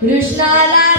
Krishna.